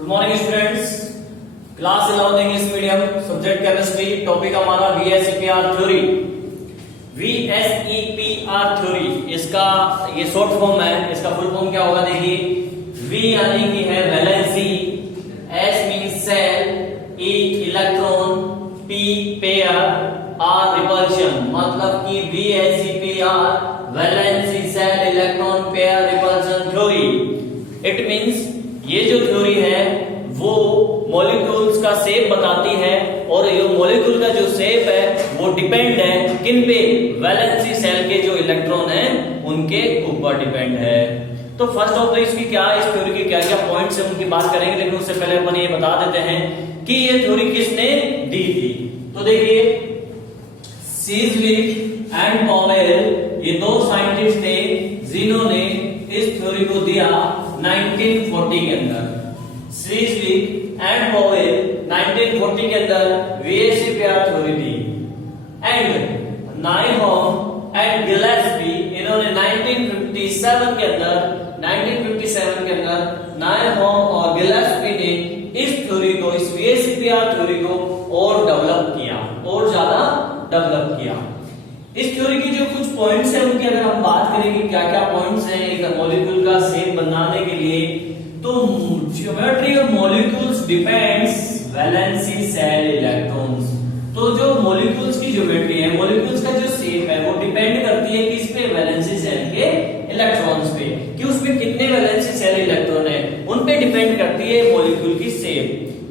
Good morning students. Class 11 English medium, subject chemistry, topic हमारा VSEPR theory. VSEPR theory इसका ये short form है। इसका फुल फॉर्म क्या होगा देखिए। V यानी कि है valency, S means shell, E electron, P pair, R repulsion. मतलब कि VSEPR valency shell electron pair repulsion theory. It means ये जो थ्योरी है वो मॉलिक्यूल्स का शेप बताती है और ये मॉलिक्यूल का जो शेप है वो डिपेंड है किन पे, वैलेंसी सेल के जो इलेक्ट्रॉन हैं उनके ऊपर डिपेंड है। तो फर्स्ट ऑफ तो इसकी क्या, इस थ्योरी के क्या क्या पॉइंट्स है उनकी बात करेंगे, लेकिन उससे पहले अपन ये बता देते हैं कि ये थ्योरी किसने दी थी। तो देखिए सीजविक एंड पॉवेल ये दो साइंटिस्ट थे जिन्होंने इस थ्योरी को दिया 1940 के अंदर। सीजविक एंड पॉवेल 1940 के अंदर VSEPR थ्योरी दी एंड नाइहॉम एंड गिलेस्पी इन्होंने 1957 के अंदर नाइहॉम और गिलेस्पी ने इस थ्योरी को, इस VSEPR थ्योरी को और डेवलप किया, और ज्यादा डेवलप किया। इस थ्योरी की जो कुछ पॉइंट्स हैं उनकी अगर हम बात करेंगे क्या क्या पॉइंट्स हैं एक मॉलिक्यूल का शेप बनाने के लिए, तो geometry of molecules depends valency cell electrons. तो जो मॉलिक्यूल्स की ज्योमेट्री है, मॉलिक्यूल्स का जो शेप है वो डिपेंड करती है किस पे, वैलेंसी सेल के इलेक्ट्रॉन्स पे, कि उसमें कितने वैलेंसी सेल इलेक्ट्रॉन है उन पे डिपेंड करती है मॉलिक्यूल की शेप।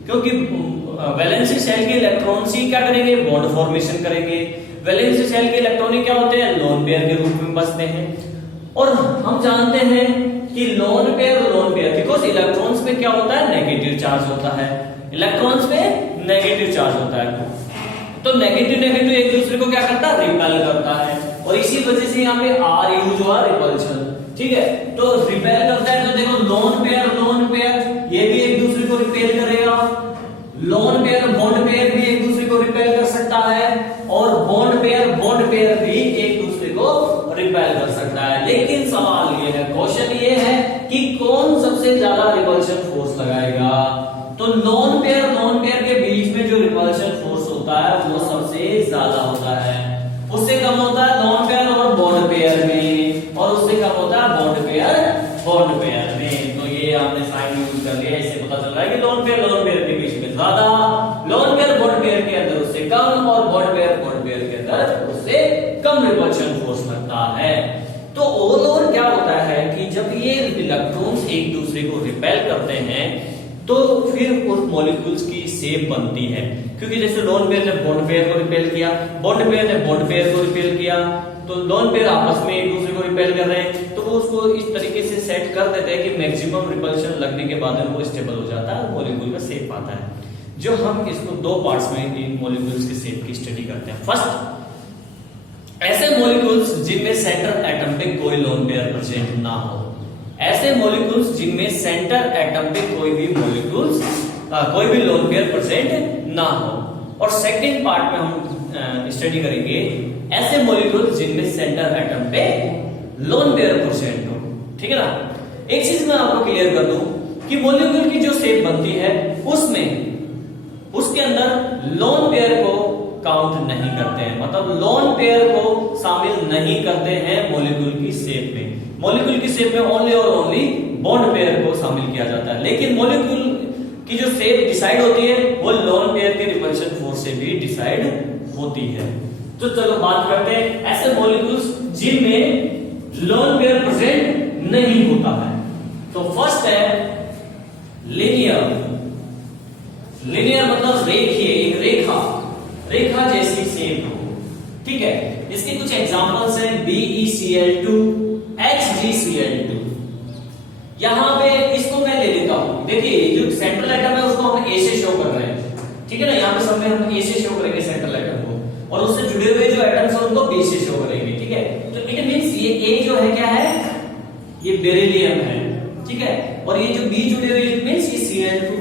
क्योंकि वैलेंसी सेल के इलेक्ट्रॉन्स ही क्या करेंगे, बॉन्ड फॉर्मेशन करेंगे। वैलेंसी सेल के इलेक्ट्रॉन क्या होते हैं, लोन पेयर के रूप में बसते हैं। और हम जानते हैं कि लोन पेयर बिकॉज इलेक्ट्रॉन्स पे क्या होता है, नेगेटिव चार्ज होता है, इलेक्ट्रॉन्स पे नेगेटिव चार्ज होता है। तो नेगेटिव एक दूसरे को क्या करता है, रिपेल करता है, और इसी वजह से यहाँ पे R यूज हुआ रिपल्शन। ठीक है, तो रिपेल करता है। तो देखो लोन पेयर ये भी एक दूसरे को रिपेल करेगा, लोन पेयर बॉन्ड पेयर भी एक दूसरे को रिपेल कर सकता है, और बॉन्ड पेयर भी एक दूसरे को रिपेल कर सकता है। लेकिन सवाल ये है, क्वेश्चन ये है कि कौन सबसे ज्यादा रिपल्शन फोर्स लगाएगा। तो लोन पेयर के बीच में जो रिपल्शन फोर्स होता है वो सबसे ज्यादा होता है, उससे कम होता है लोन पेयर और बॉन्ड पेयर में, और उससे कम होता है बॉन्ड पेयर में। तो ये आपने साइन यूज कर लिया, इससे पता चल रहा है कि लोन पेयर के बीच में ज्यादा, लोन पेयर बॉन्ड पेयर के अंदर उससे कम, और बॉन्ड पेयर के अंदर उससे कम रिपल्शन फोर्स लगता है। तो ओवरऑल क्या होता है कि जब ये इलेक्ट्रॉन्स एक दूसरे को रिपेल करते हैं तो फिर उस मॉलिक्यूल्स की शेप बनती है। क्योंकि जैसे लोन पेयर ने बॉन्ड पेयर को रिपेल किया, बॉन्ड पेयर ने बॉन्ड पेयर को रिपेल किया, तो लोन पेयर आपस में एक दूसरे को रिपेल कर रहे हैं, तो वो उसको इस तरीके से सेट कर देते हैं कि मैक्सिमम रिपल्शन लगने के बाद वो स्टेबल हो जाता है, मॉलिक्यूल का शेप आता है। जो हम इसको दो पार्ट्स में इन मॉलिक्यूल्स के शेप की स्टडी करते हैं। फर्स्ट, ऐसे मॉलिक्यूल्स जिनमें सेंटर एटम पे कोई लोन पेयर प्रेजेंट ना हो, ऐसे मॉलिक्यूल्स जिनमें सेंटर एटम पे कोई भी लोन पेयर प्रेजेंट ना हो। और सेकंड पार्ट में हम स्टडी करेंगे ऐसे मॉलिक्यूल्स जिनमें सेंटर एटम पे लोन पेयर प्रेजेंट हो। ठीक है ना। एक चीज मैं आपको क्लियर कर दूं कि मॉलिक्यूल की जो शेप बनती है उसके अंदर लोन पेयर को काउंट नहीं करते हैं, मतलब लोन पेयर को शामिल नहीं करते हैं मॉलिक्यूल की शेप में। मॉलिक्यूल की शेप में ओनली और ओनली बॉन्ड पेयर को शामिल किया जाता है। लेकिन मॉलिक्यूल की जो शेप डिसाइड होती है वो लोन पेयर के रिपल्शन फोर्स से भी डिसाइड होती है। तो चलो बात करते हैं ऐसे मॉलिक्यूल्स जिनमें लोन पेयर प्रेजेंट नहीं होता है। तो फर्स्ट है लीनियर मतलब रेखीय, एक रेखा जैसी शेप हो। ठीक है, इसके कुछ एग्जांपल्स हैं BeCl2, HgCl2। यहां पे इसको मैं ले लेता हूं। देखिए जो सेंट्रल एटम है उसको हम A से शो कर रहे हैं। ठीक है ना, यहां पे सब में हम A से शो करेंगे सेंट्रल एटम को, और उससे जुड़े हुए जो एटम्स हैं उनको B से शो करेंगे। ठीक है, तो इट मींस ये A जो है क्या है, ये बेरिलियम है। ठीक है, और ये जो B जुड़े हुए इट मींस ये Cl2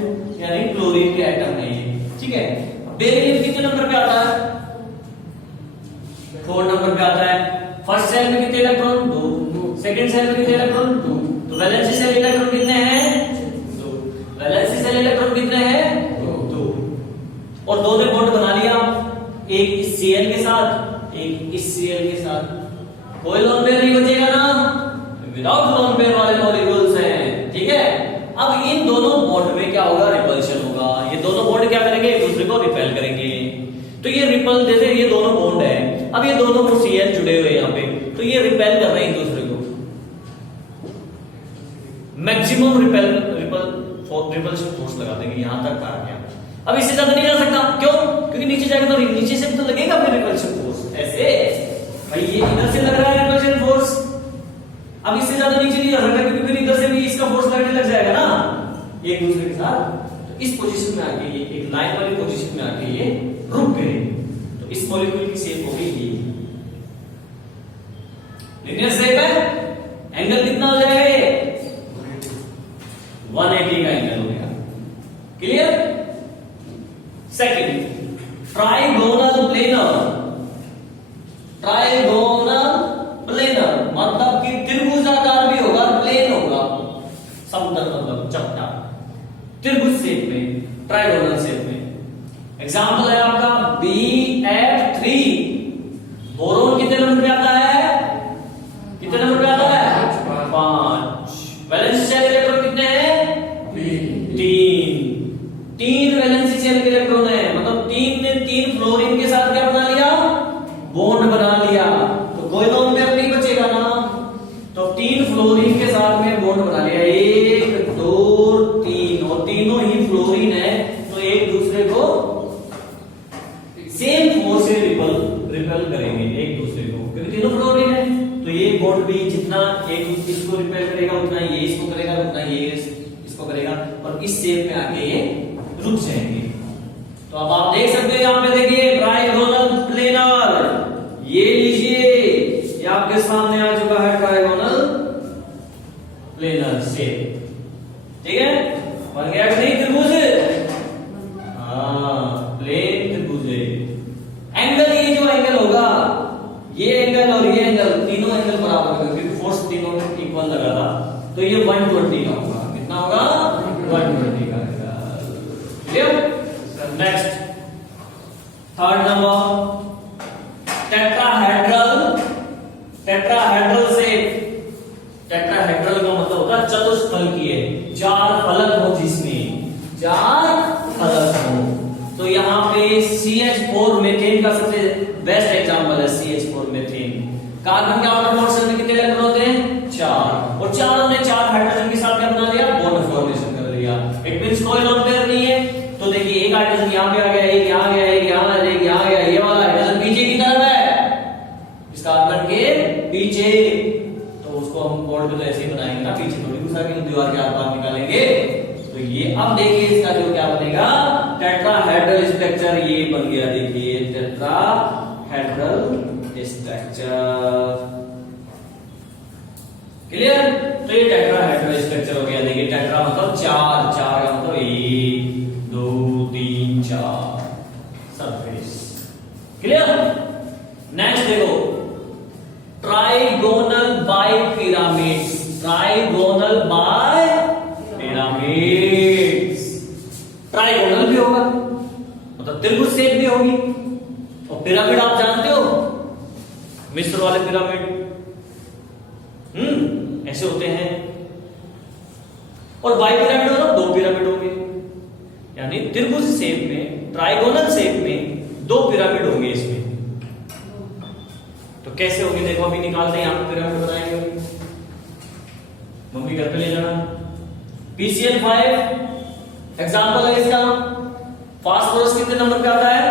यानी क्लोरीन के एटम है ये। ठीक है, बेरिलियम कितने नंबर पे आता है, 4 नंबर पे आता है। फर्स्ट सेल में कितने इलेक्ट्रॉन, 2। सेकंड सेल में कितने इलेक्ट्रॉन, 2। तो वैलेंसी सेल इलेक्ट्रॉन कितने हैं, 2। वैलेंसी सेल कोई लोन पेयर नहीं बचेगा ना, विदाउट लोन पेयर वाले मॉलिक्यूल्स हैं, ठीक है। अब इन दोनों बॉन्ड में क्या होगा, रिपल्शन होगा। ये दोनों बॉन्ड क्या करेंगे, एक दूसरे को रिपेल करेंगे। तो ये रिपल, जैसे ये दोनों बॉन्ड है, अब ये दोनों Cl जुड़े हुए यहाँ पे, तो ये रिपेल कर रहे हैं एक दूसरे को, मैक्सिमम रिपल्शन फोर्स लगा देंगे, यहां तक आ गया। अब इससे ज्यादा नहीं जा सकता, क्यों, क्योंकि नीचे जाएगा तो नीचे से भी तो लगेगा फिर रिपल्शन फोर्स, ऐसे भाई ये इधर से लग रहा है रिपल्शन फोर्स, अब इससे ज्यादा नीचे नहीं जा सकता क्योंकि फिर इधर से भी इसका फोर्स लगने लग जाएगा ना एक दूसरे के साथ। तो इस पोजीशन में आके ये एक लाइन वाली पोजीशन में आके ये रुक गए। तो इस मॉलिक्यूल की शेप हो गई ये लीनियर शेप है। एंगल कितना हो जाएगा ये 180 का एंगल हो गया, clear. Second, trigonal planar. Trigonal planar मतलब कि त्रिभुजाकार भी होगा, प्लेन होगा, समतल मतलब चपटा, त्रिभुज शेप में, ट्राइगोनल शेप में। एग्जांपल है आपका BF3। बोरोन कितने नंबर पे आता है, कितने नंबर पे आता है 5। वैलेंसी शेल इलेक्ट्रॉन कितने हैं 3 वैलेंसी शेल के इलेक्ट्रॉन है, मतलब 3 ने 3 फ्लोरीन के साथ क्या बना लिया, बॉन्ड बना लिया। तो कोई लोन पेयर नहीं बचेगा ना, तो 3 फ्लोरीन के साथ में बॉन्ड बना लिया, 1 2 3, और तीनों ही फ्लोरीन है, तो एक दूसरे को सेम फोर्स से रिपेल करेंगे एक दूसरे को, क्योंकि तीनों फ्लोरीन है। तो ये बॉन्ड भी जितना एक इसको रिपेल करेगा उतना ये इसको करेगा, उतना ये इसको करेगा, और इस शेप में आके ये रुक जाएंगे। तो अब आप देख सकते हैं यहाँ पे, देखिए ट्राइगोनल प्लेनर, ये लीजिए, ये आपके सामने आ चुका है ट्राइगोनल प्लेनर शेप, ठीक है, बन गया कि नहीं त्रिभुज, हाँ प्लेन त्रिभुज। एंगल, ये जो एंगल होगा, ये एंगल और ये एंगल, तीनों एंगल बराबर होगा क्योंकि फोर्स तीनों में इक्वल लगा था, तो ये 120 का होगा। कितना होगा 120 का। Next, third number, tetrahedral. Tetrahedral shape, tetrahedral का मतलब होता है चतुष्फलकीय, 4 फलक हो जिसमें 4 फलक हो। तो यहाँ पे CH4 मीथेन का सबसे बेस्ट एग्जांपल है, CH4 मीथेन। कार्बन के आउटर मोशन में कितने इलेक्ट्रॉन होते हैं 4, और चारों ने 4 हाइड्रोजन के साथ क्या बना लिया, बॉन्ड फॉर्मेशन कर लिया। इट मींस कोई लोन पेयर नहीं है। तो देखिए एक हाइड्रोजन यहाँ पे आ गया, एक यहाँ गया, एक यहाँ, एक यहाँ गया, ये वाला हाइड्रोजन पीछे की तरफ है, इस कार्बन के पीछे। तो उसको हम बॉन्ड पे तो ऐसे ही बनाएंगे ना, पीछे थोड़ी घुसा के दीवार के आर-पार निकालेंगे। तो ये अब देखिए इसका जो क्या बनेगा, टेट्राहेड्रल स्ट्रक्चर ये बन गया। देखिए टेट्राहेड्रल स्ट्रक्चर, क्लियर। तो ये टेट्राहेड्रल स्ट्रक्चर हो गया। देखिए टेट्रा मतलब 4, 4 का मतलब 1 2 3 4 सरफेस, क्लियर। नेक्स्ट देखो, ट्राइगोनल बाइपिरामिड्स। ट्राइगोनल बाइपिरामिड्स, ट्राइगोनल भी होगा मतलब त्रिभुज शेप भी होगी, और पिरामिड आप जानते हो, मिस्र वाले पिरामिड ऐसे होते हैं। और बाइपिरामिड मतलब 2 पिरामिड होंगे, यानी त्रिभुज शेप में, ट्राइगोनल शेप में 2 पिरामिड होंगे इसमें। तो कैसे होंगे देखो, अभी निकालते हैं, यहां पे पिरामिड बनाएंगे, मम्मी घर पे ले जाना। PCl5 एग्जांपल है इसका। फास्फोरस कितने नंबर पे आता है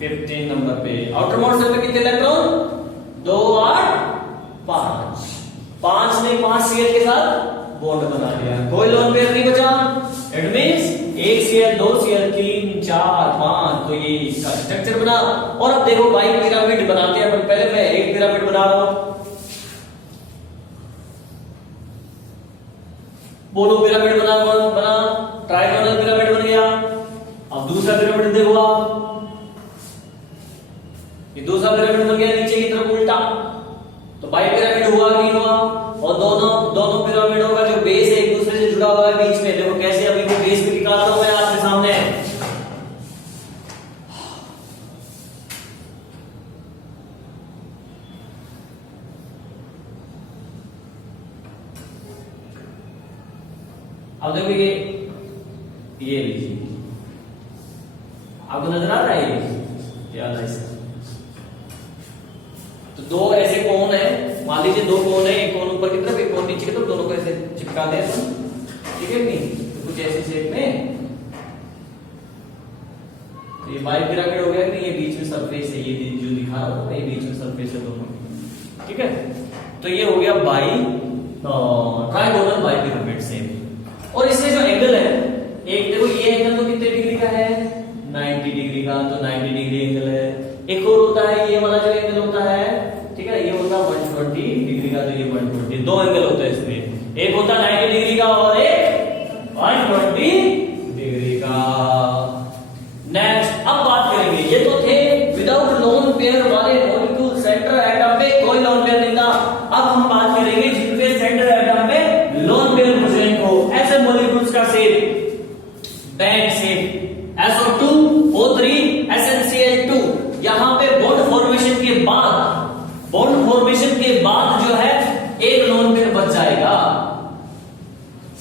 15 नंबर पे। आउटर मोस्ट शेल में कितने इलेक्ट्रॉन 2 8 5, 5 ने 5 Cl के साथ बॉन्ड बना लिया, कोई लोन पेयर नहीं बचा। इट मींस 1 Cl 2 Cl 3 4 5, तो ये इसका स्ट्रक्चर बना। और अब देखो बाई पिरामिड बनाते हैं, पर पहले मैं एक पिरामिड बना रहा हूं, बोलो पिरामिड बना, ट्राइगोनल पिरामिड बन गया। अब दूसरा पिरामिड देखो आप, ये दूसरा पिरामिड बन गया नीचे की तरफ उल्टा, तो बाई पिरामिड हुआ नहीं हुआ। और दोनों पिरामिडों का जो बेस है एक दूसरे से जुड़ा हुआ है बीच में, देखो कैसे, अभी वो बेस भी निकालता हूं मैं आपके सामने। अब देखो ये लीजिए, आपको नजर आ रहा है ये ऐसा। तो दो ऐसे कोण है, मान लीजिए दो कोण है, एक कोण ऊपर की तरफ एक कोण नीचे की तरफ, दोनों को ऐसे चिपका दे अपन, ठीक है नहीं? तो कुछ ऐसी शेप में ये बाई पिरामिड हो गया कि ये बीच में सरफेस है, ये जो दिखा रहा हूं ये बीच में सरफेस है दोनों, ठीक है? तो ये हो गया by trigonal by pyramid shape. और इसमें जो एंगल है, एक देखो ये एंगल तो कितने डिग्री का है, 90 डिग्री का, तो 90 डिग्री एंगल है। एक और होता है ये वाला जो एंगल होता है, ठीक है, ये होता है 120 डिग्री का, तो ये 120, दो एंगल होते हैं इसमें, एक होता है 90 डिग्री का और एक 120 डिग्री का। नेक्स्ट अब बात करेंगे, ये तो थे विदाउट लोन पेयर वाले मॉलिक्यूल, सेंटर एटम पे कोई लोन पेयर नहीं था। अब हम बात करेंगे जिनके सेंटर एटम में लोन पेयर प्रेजेंट हो, ऐसे मॉलिक्यूल्स का shape band shape SO2 O3 SnCl2। यहां पे बॉन्ड फॉर्मेशन के बाद जो है एक लोन पेयर बच जाएगा।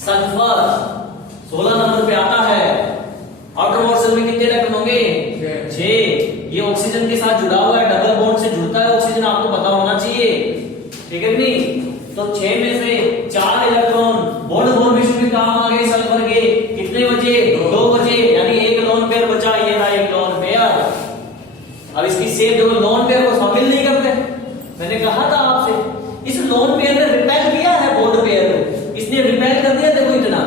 सल्फर 16 नंबर पे आता है, आउटर मोशन में कितने इलेक्ट्रॉन होंगे? 6। ये ऑक्सीजन के साथ जुड़ा हुआ है, डबल बॉन्ड से जुड़ता है ऑक्सीजन, आपको पता होना चाहिए, ठीक है नहीं? तो 6 में से 4 इलेक्ट्रॉन बॉन्ड फॉर्मेशन में काम आ गए सल्फर के, कितने बचे? 2 बचे, यानी एक लोन पेयर बचा, ये रहा एक लोन पेयर। अब इसकी शेप जो लोन पेयर को शामिल नहीं करते, मैंने कहा था आपसे, इस लोन पेयर ने रिपेल किया है बॉन्ड पेयर को, इसने रिपेल कर दिया, देखो इतना,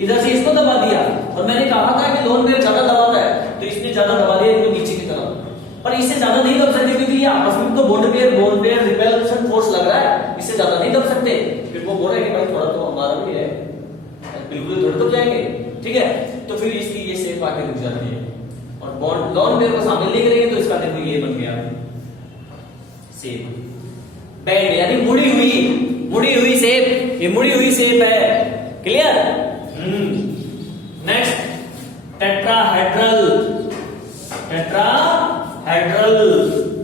इधर से इसको दबा दिया, और मैंने कहा था कि लोन पेयर ज्यादा दबाता है, तो इसने ज्यादा दबा दिया इनको नीचे की तरफ, पर इससे ज्यादा नहीं दब सकते क्योंकि ये आपस में तो बॉन्ड पेयर रिपेल्शन फोर्स लग रहा है, इससे ज्यादा नहीं दब सकते। फिर वो बोल रहे कि भाई थोड़ा तो हमारा भी है, बिल्कुल थोड़े दब जाएंगे, ठीक है? तो फिर इसकी ये शेप आके रुक जाती है, और बॉन्ड लोन पेयर को शामिल नहीं करेंगे तो इसका देखो ये बन गया शेप बैंड, यानी मुड़ी हुई शेप, ये मुड़ी हुई शेप है, क्लियर? Next tetrahedral.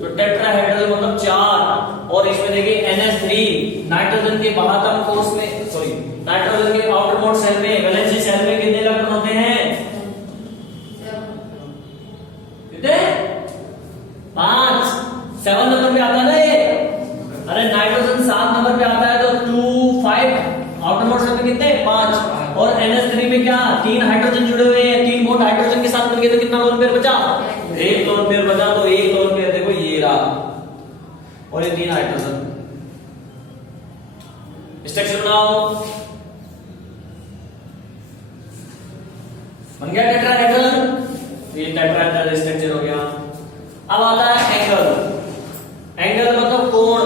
तो टेट्राहेड्रल मतलब 4, और इसमें देखिए NH3 नाइट्रोजन के बाहर कोर्स में, सॉरी नाइट्रोजन के आउटर मोस्ट सेल में, वैलेंसी सेल में कितने इलेक्ट्रॉन होते हैं? कितने? 5। 7 नंबर पे आता है ना ये, अरे नाइट्रोजन 7 नंबर पे आता है, तो 2 5 आउटर मोस्ट सेल में कितने? 5। और NH3 में क्या 3 हाइड्रोजन जुड़े हुए हैं, 3 बॉन्ड हाइड्रोजन के साथ बन गए, तो कितना लोन पेयर बचा? 1 लोन पेयर बचा। तो 1 लोन पेयर देखो ये रहा, और ये 3 हाइड्रोजन। स्ट्रक्चर बनाओ, बन गया टेट्राहेड्रल, ये टेट्राहेड्रल स्ट्रक्चर हो गया। अब आता है एंगल मतलब कोण,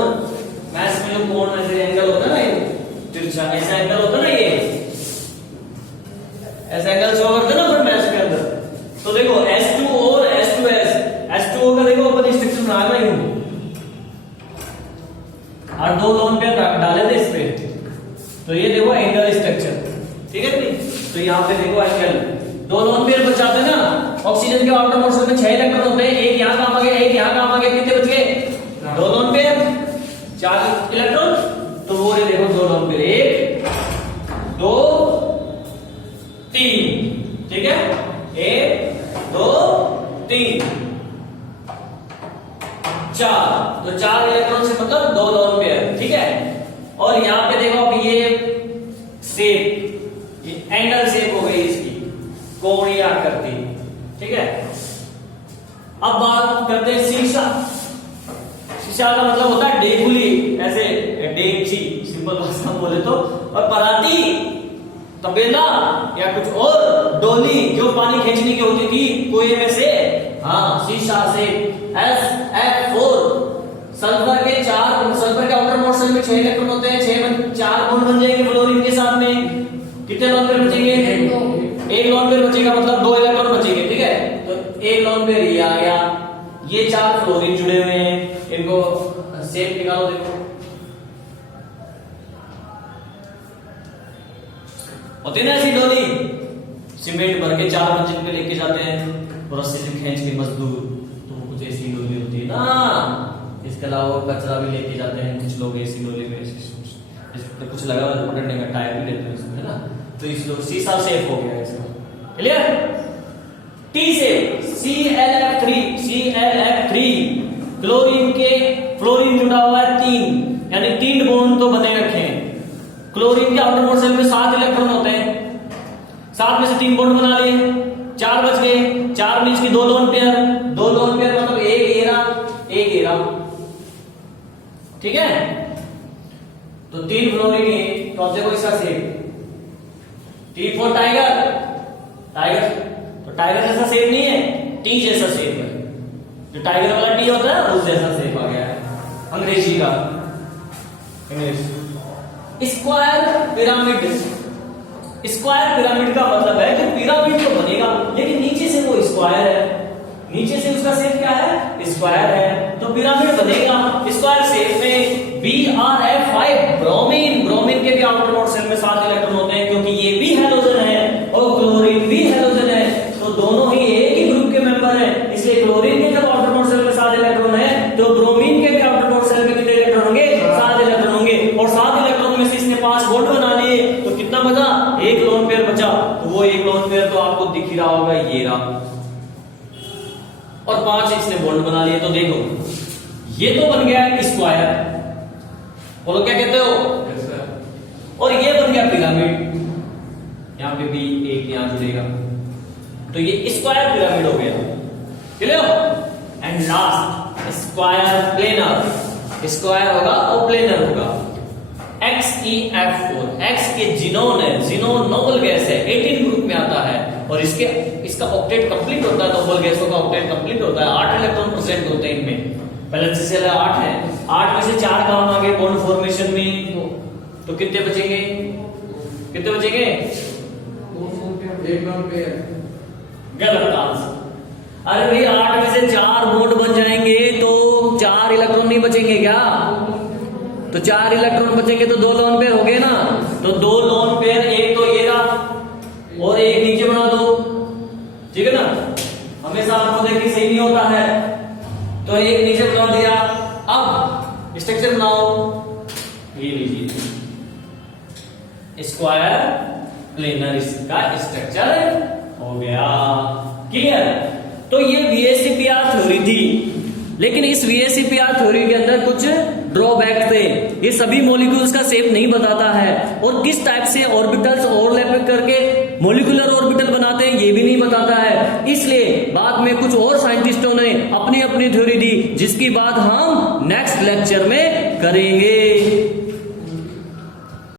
मैथ्स में जो कोण ऐसे एंगल होता है ना, ये तिरछा ऐसा एंगल होता है ना, ये ऐसा एंगल शो करते हैं ना फिर मैथ्स के अंदर। तो देखो S2 और S2S, S2O का देखो अपन स्ट्रक्चर बना रहे हूं, और 2 लोन पेयर डाले थे इस पे, तो ये देखो एंगल स्ट्रक्चर, ठीक है नहीं? तो यहाँ पे देखो एंगल, 2 लोन पेयर बच जाते हैं ना, ऑक्सीजन के आउटर मोस्ट में 6 इलेक्ट्रॉन होते हैं, एक यहाँ काम आ गया, एक यहाँ काम आ गया, कितने बच गए? 2 लोन पेयर, 4 इलेक्ट्रॉन, तो वो देखो 2 लोन पेयर, 1 2 3, ठीक है? 1 2 3 4, तो 4 इलेक्ट्रॉन से मतलब 2 लोन पेयर, ठीक है? और यहाँ पे देखो अब ये शेप, ये एंगल शेप हो गई इसकी, कोणीय आकृति, ठीक है? अब बात करते हैं शीशा। शीशा का मतलब होता है डेगुली, ऐसे डेगची सिंपल भाषा में बोले तो, और पराती, तपेला या कुछ और डोली जो पानी खींचने की होती थी कुएं में से, हाँ शीशा से। SF4 सल्फर के आउटर मोस्ट शेल में 6 इलेक्ट्रॉन होते हैं, 4 बॉन्ड बन जाएंगे फ्लोरीन के साथ में, कितने लोन पेयर बचेंगे? 1 लोन पेयर बचेगा, मतलब 2 इलेक्ट्रॉन बचेंगे, ठीक है? तो 1 लोन पेयर ये आ गया, ये 4 फ्लोरीन जुड़े हुए हैं, इनको शेप निकालो, देखो होती ना ऐसी डोली, सीमेंट भर के 4 मंजिल पे लेके जाते हैं और रस्सी से खींच के मजदूर, तो वो कुछ ऐसी डोली होती है ना। इसके अलावा कचरा भी लेके जाते हैं कुछ लोग ऐसी डोली में, कुछ लगा हुआ पकड़ने का, टायर भी लेते हैं इसमें, है ना? तो इसको सीसा सेफ हो गया इसका। क्लियर? टी से ClF3 क्लोरीन के फ्लोरीन जुड़ा हुआ है 3, यानी 3 बॉन्ड तो बने रखे हैं। क्लोरीन के आउटर मोस्ट शेल में 7 इलेक्ट्रॉन होते हैं, 7 में से 3 बॉन्ड बना लिए, 4 बच गए। 4 मींस की 2 लोन पेयर, 2 लोन पेयर मतलब एक एरा, ठीक है। तो 3 फ्लोरीन है, तो अब देखो इसका शेप T फॉर टाइगर, तो टाइगर जैसा शेप नहीं है, टी जैसा शेप है। जो टाइगर वाला टी होता है उस जैसा शेप आ गया है अंग्रेजी का। स्क्वायर पिरामिड, स्क्वायर पिरामिड का मतलब है कि पिरामिड तो बनेगा लेकिन नीचे से वो स्क्वायर है, नीचे से उसका शेप क्या है, स्क्वायर है, तो पिरामिड बनेगा। स्क्वायर शेप में BrF5 ब्रोमीन के भी आउटर मोस्ट शेल में 7 इलेक्ट्रॉन होते हैं, क्योंकि ये भी हैलोजन है और क्लोरीन भी हैलोजन है, तो दोनों ही एक ही ग्रुप के मेंबर हैं। इसलिए क्लोरीन के जब आउटर मोस्ट शेल में 7 इलेक्ट्रॉन है तो ब्रोमीन के भी आउटर मोस्ट शेल में कितने इलेक्ट्रॉन होंगे, 7 इलेक्ट्रॉन होंगे। और 7 इलेक्ट्रॉन में से इसने 5 बॉन्ड बना लिए, तो कितना बचा, 1 लोन पेयर बचा। तो वो 1 लोन पेयर तो आपको दिख ही रहा होगा, ये रहा, और 5 इसने बॉन्ड बना लिए। तो देखो ये तो बन गया स्क्वायर, बोलो क्या कहते हो, और ये बन गया पिरामिड, यहां पे भी एक यहां जुड़ेगा, तो ये स्क्वायर पिरामिड हो गया। Clear? And last square planar, square होगा और प्लेनर होगा। XeF4, X के जिनोन है, जिनोन नोबल गैस है, 18 ग्रुप में आता है, और इसका ऑक्टेट कंप्लीट होता है, नोबल गैसों का ऑक्टेट कंप्लीट होता है, 8 इलेक्ट्रॉन प्रेजेंट होते हैं इनमें। बैलेंस से 8 है, 8 में से 4 काम आ गए बॉन्ड फॉर्मेशन में, तो कितने बचेंगे, गलत आंसर। अरे भाई 8 में से 4 बॉन्ड बन जाएंगे तो 4 इलेक्ट्रॉन नहीं बचेंगे क्या, तो 4 इलेक्ट्रॉन बचेंगे तो 2 लोन पेयर हो गए ना, तो 2 लोन पेयर, एक तो ये रहा और एक नीचे बना दो, ठीक है ना। हमेशा आपको देखिए सही नहीं होता है, तो एक नीचे बना दिया। अब स्ट्रक्चर बनाओ, ये लीजिए स्क्वायर प्लेनर, इसका स्ट्रक्चर हो गया। क्लियर? तो ये VSEPR थ्योरी थी, लेकिन इस VSEPR थ्योरी के अंदर कुछ ड्रॉबैक थे। ये सभी मॉलिक्यूल्स का शेप नहीं बताता है, और किस टाइप से ऑर्बिटल्स ओवरलैप करके मॉलिक्यूलर ऑर्बिटल बनाते हैं ये भी नहीं बताता है। इसलिए बाद में कुछ और साइंटिस्टों ने अपनी अपनी थ्योरी दी, जिसकी बात हम नेक्स्ट लेक्चर में करेंगे।